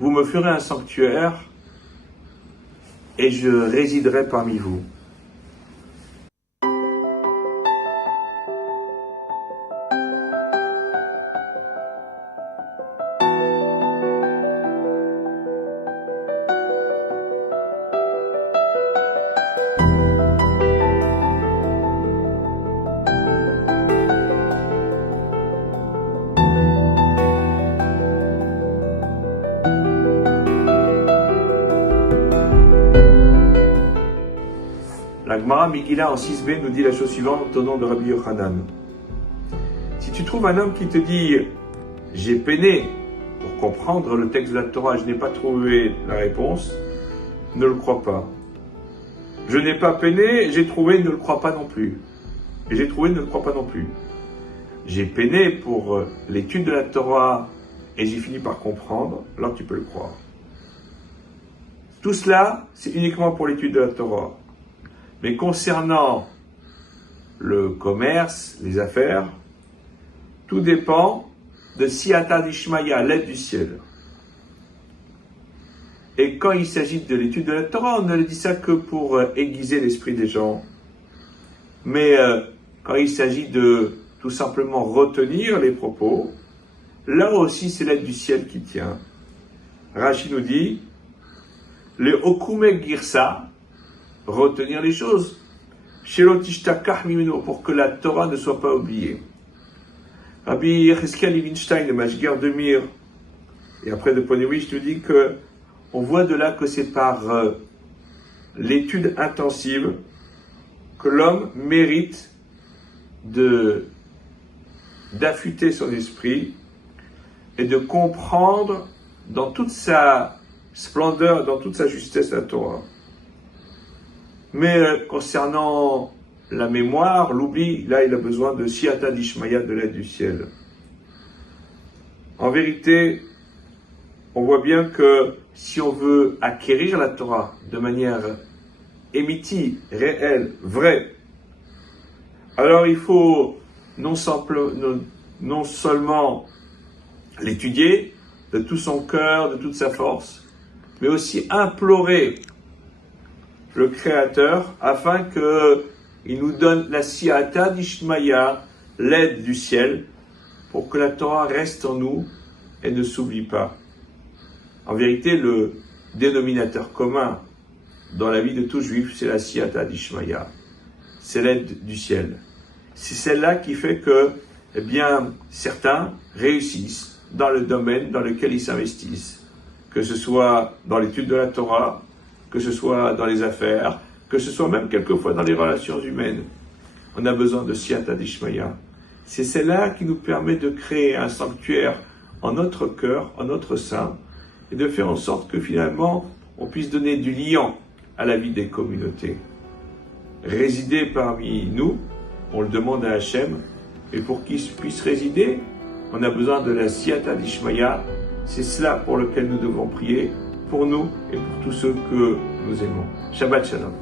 vous me ferez un sanctuaire et je résiderai parmi vous. La Gemara Megillah en 6b nous dit la chose suivante au nom de Rabbi Yochanan. Si tu trouves un homme qui te dit « J'ai peiné pour comprendre le texte de la Torah, je n'ai pas trouvé la réponse », ne le crois pas. « Je n'ai pas peiné, j'ai trouvé, ne le crois pas non plus. » Et j'ai trouvé, ne le crois pas non plus. « J'ai peiné pour l'étude de la Torah et j'ai fini par comprendre », alors tu peux le croire. Tout cela, c'est uniquement pour l'étude de la Torah. Mais concernant le commerce, les affaires, tout dépend de Siyata d'Ishmaya, l'aide du ciel. Et quand il s'agit de l'étude de la Torah, on ne dit ça que pour aiguiser l'esprit des gens. Mais quand il s'agit de tout simplement retenir les propos, là aussi c'est l'aide du ciel qui tient. Rashi nous dit, le okume girsa, retenir les choses, pour que la Torah ne soit pas oubliée. Rabbi Yecheskel Levinstein, le Mashguer de Mir, et après de Ponewich, nous dit que on voit de là que c'est par l'étude intensive que l'homme mérite d'affûter son esprit et de comprendre dans toute sa splendeur, dans toute sa justesse la Torah. Mais concernant la mémoire, l'oubli, là il a besoin de Siyata d'Ishmaya, de l'aide du ciel. En vérité, on voit bien que si on veut acquérir la Torah de manière émitie, réelle, vraie, alors il faut non seulement l'étudier de tout son cœur, de toute sa force, mais aussi implorer le Créateur afin qu'il nous donne la Siyata d'Ishmaya, l'aide du ciel, pour que la Torah reste en nous et ne s'oublie pas. En vérité, le dénominateur commun dans la vie de tout juif, c'est la Siyata d'Ishmaya. C'est l'aide du ciel. C'est celle-là qui fait que, eh bien, certains réussissent dans le domaine dans lequel ils s'investissent. Que ce soit dans l'étude de la Torah, que ce soit dans les affaires, que ce soit même quelquefois dans les relations humaines. On a besoin de Siyata d'Ishmaya. C'est celle-là qui nous permet de créer un sanctuaire en notre cœur, en notre sein, et de faire en sorte que finalement, on puisse donner du liant à la vie des communautés. Résider parmi nous, on le demande à Hachem, et pour qu'il puisse résider, on a besoin de la Siyata d'Ishmaya. C'est cela pour lequel nous devons prier, pour nous et pour tous ceux que nous aimons. Shabbat Shalom.